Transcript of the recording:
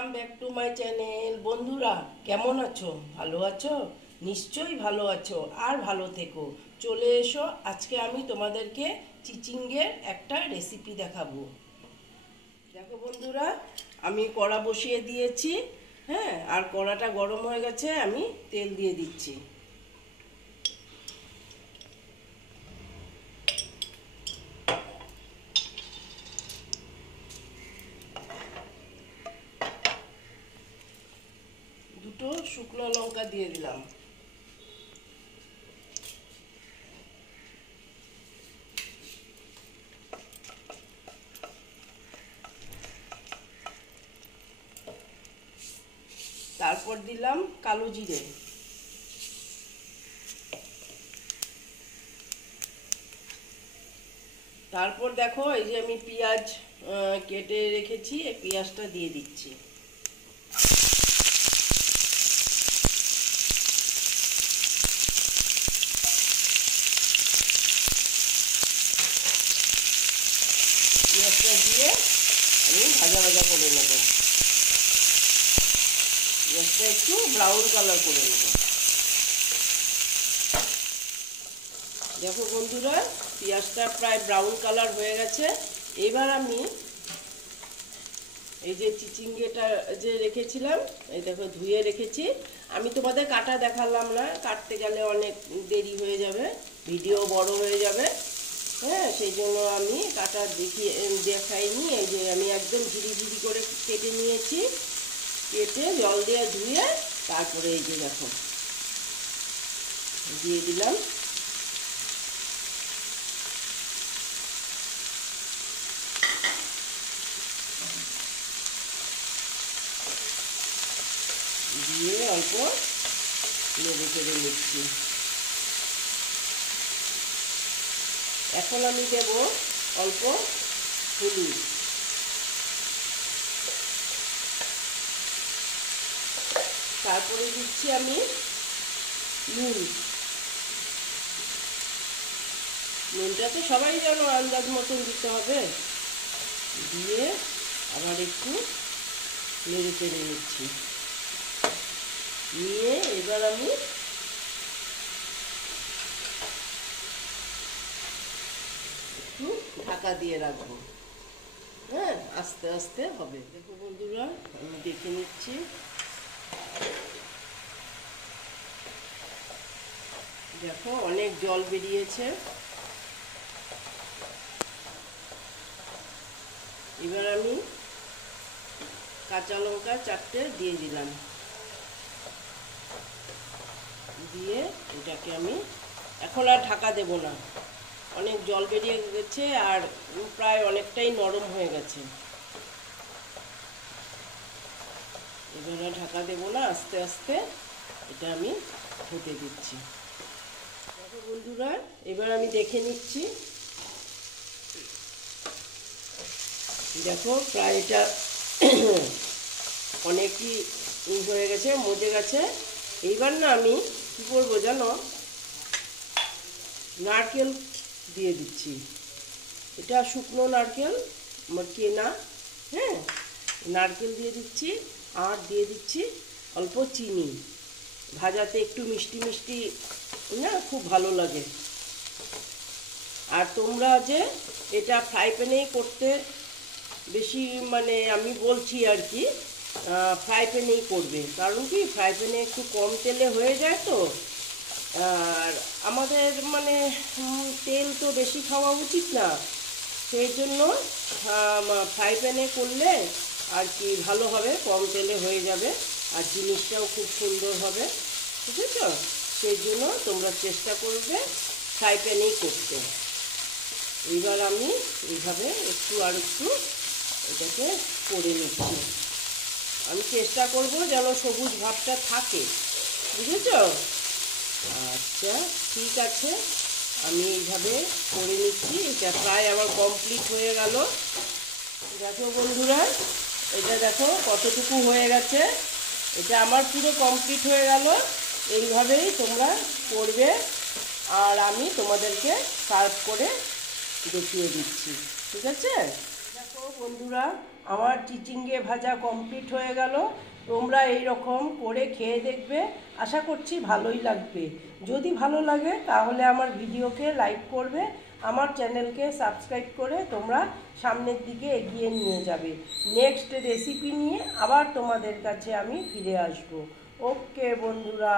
Welcome back to my channel. বন্ধুরা কেমন আছো? ভালো আছো? নিশ্চয়ই ভালো আছো, আর ভালো থেকো। চলে এসো, আজকে আমি তোমাদেরকে চিচিঙ্গের একটা রেসিপি দেখাবো। দেখো বন্ধুরা, আমি কড়া বসিয়ে দিয়েছি। হ্যাঁ, আর কড়াটা গরম হয়ে গেছে, আমি তেল দিয়ে দিচ্ছি। দুটো শুকনো লঙ্কা দিয়ে দিলাম। তারপর দিলাম কালো জিরে। তারপর দেখো, এই যে আমি পেঁয়াজ কেটে রেখেছি, এই পেঁয়াজটা দিয়ে দিচ্ছি। পেঁয়াজটা দিয়ে আমি ভাজা ভাজা করে নেব। পেঁয়াজটা একটু ব্রাউন কালার করে নেব। দেখো বন্ধুরা, পেঁয়াজটা প্রায় ব্রাউন কালার হয়ে গেছে। এবার আমি এই যে চিচিঙ্গেটা যে রেখেছিলাম, এই দেখো ধুয়ে রেখেছি। আমি তোমাদের কাটা দেখালাম না, কাটতে গেলে অনেক দেরি হয়ে যাবে, ভিডিও বড় হয়ে যাবে। হ্যাঁ, সেই জন্য আমি কাটা দেখাইনি। এই যে আমি একদম ঝিরি ঝিরি করে কেটে নিয়েছি। কেটে জল দিয়ে ধুয়ে তারপরে এই যে দেখো দিয়ে দিলাম। দিয়ে অল্প নেড়ে চেড়ে নিচ্ছি। এখন আমি দেব অল্প হলুদ। তারপরে দিচ্ছি আমি নুন। নুনটা তো সবাই জানো, আন্দাজ মতন দিতে হবে। দিয়ে আবার একটু নেড়ে চেড়ে নিচ্ছি। নিয়ে এবার আমি একটু ঢাকা দিয়ে রাখবো। হ্যাঁ, আস্তে আস্তে হবে। দেখো বন্ধুরা, আমি দেখে নিচ্ছি। দেখো অনেক জল বেরিয়েছে। এবার আমি কাঁচা লঙ্কা 4টে দিয়ে দিলাম। দিয়ে এটাকে আমি এখন আর ঢাকা দেব না, অনেক জল বেরিয়ে গেছে আর প্রায় অনেকটাই নরম হয়ে গেছে। এবার আর ঢাকা দেব না, আস্তে আস্তে এটা আমি হতে দিচ্ছি। দেখো বন্ধুরা, এবার আমি দেখে নিচ্ছি। দেখো প্রায় এটা অনেকই হয়ে গেছে, মজে গেছে। এইবার না আমি কী করবো জানো, নারকেল দিয়ে দিচ্ছি। এটা শুকনো নারকেল, আমার কেনা। হ্যাঁ, নারকেল দিয়ে দিচ্ছি। আর দিয়ে দিচ্ছি অল্প চিনি। ভাজাতে একটু মিষ্টি মিষ্টি না, খুব ভালো লাগে। আর তোমরা যে এটা ফ্রাই প্যানেই করতে বেশি, মানে আমি বলছি আর কি, ফ্রাই প্যানেই করবে। কারণ কি, ফ্রাই প্যানে একটু কম তেলে হয়ে যায় তো। আর আমাদের মানে তেল তো বেশি খাওয়া উচিত না, সেই জন্য ফ্রাই প্যানে করলে আর কি ভালো হবে, কম তেলে হয়ে যাবে, আর জিনিসটাও খুব সুন্দর হবে। বুঝেছো? সেই জন্য তোমরা চেষ্টা করবে ফ্রাই প্যানেই করতে। এবার আমি এইভাবে একটু আর একটু এটাকে করে নিচ্ছি। আমি চেষ্টা করব যেন সবুজ ভাবটা থাকে। বুঝেছো? আচ্ছা, ঠিক আছে, আমি এইভাবে করে নিচ্ছি। এটা প্রায় আমার কমপ্লিট হয়ে গেল। দেখো বন্ধুরা, এটা দেখো কতটুকু হয়ে গেছে। এটা আমার পুরো কমপ্লিট হয়ে গেল। এইভাবেই তোমরা করবে, আর আমি তোমাদেরকে সার্ভ করে দেখিয়ে দিচ্ছি। ঠিক আছে? দেখো বন্ধুরা, আমার চিচিঙ্গে ভাজা কমপ্লিট হয়ে গেল। তোমরা এই রকম করে খেয়ে দেখবে, আশা করছি ভালোই লাগবে। যদি ভালো লাগে তাহলে আমার ভিডিওকে লাইক করবে, আমার চ্যানেলকে সাবস্ক্রাইব করে তোমরা সামনের দিকে এগিয়ে নিয়ে যাবে। নেক্সট রেসিপি নিয়ে আবার তোমাদের কাছে আমি ফিরে আসব। ওকে বন্ধুরা।